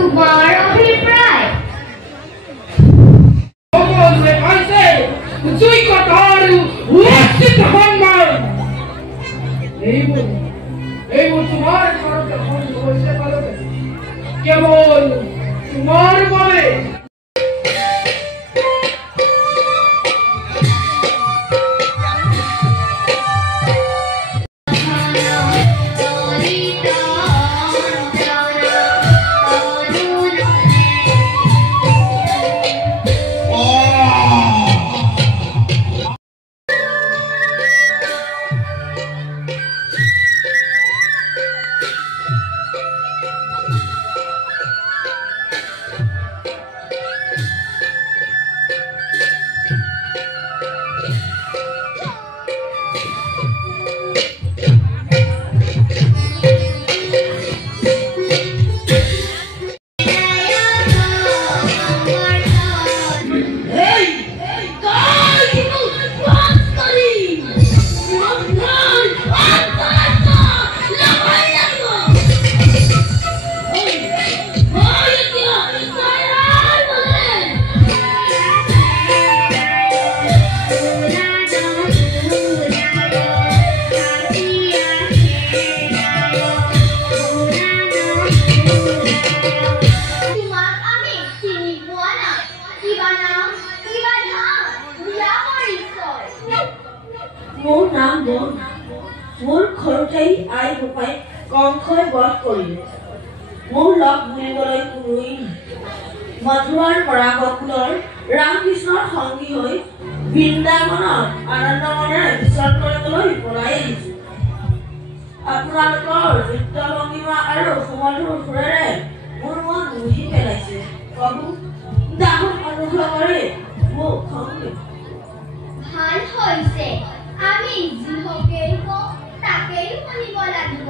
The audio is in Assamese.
তোমাৰ অভিপ্ৰায় সকলোৱে কৈছে যোগ্যতা আৰু উচিত সন্মান এইবোৰ তোমাৰ ঘৰতে হৈছে কেৱল তোমাৰ বাবে মোৰ নাম বন মোৰ ঘৰতেই আই বোপাই কংসই বধ কৰিলে মোৰ লগ বুলিবলৈ কোনোৱেই মথুৰাৰ পৰা গকুলৰ ৰামকৃষ্ণৰ সংগী হৈ বৃন্দাবনত আনন্দ মনেৰে বিচৰণ কৰিবলৈ পলাই আহিছো আপোনালোকৰ যুক্ত ভংগিমা আৰু সুমধুৰ সুৰেৰে মোৰ মন মুহি পেলাইছে প্ৰভু দাহক অনুগ্ৰহ কৰি মোক সংগী ভাল হৈছে আমি যিহকেই কওঁ তাকেই শুনিব লাগিব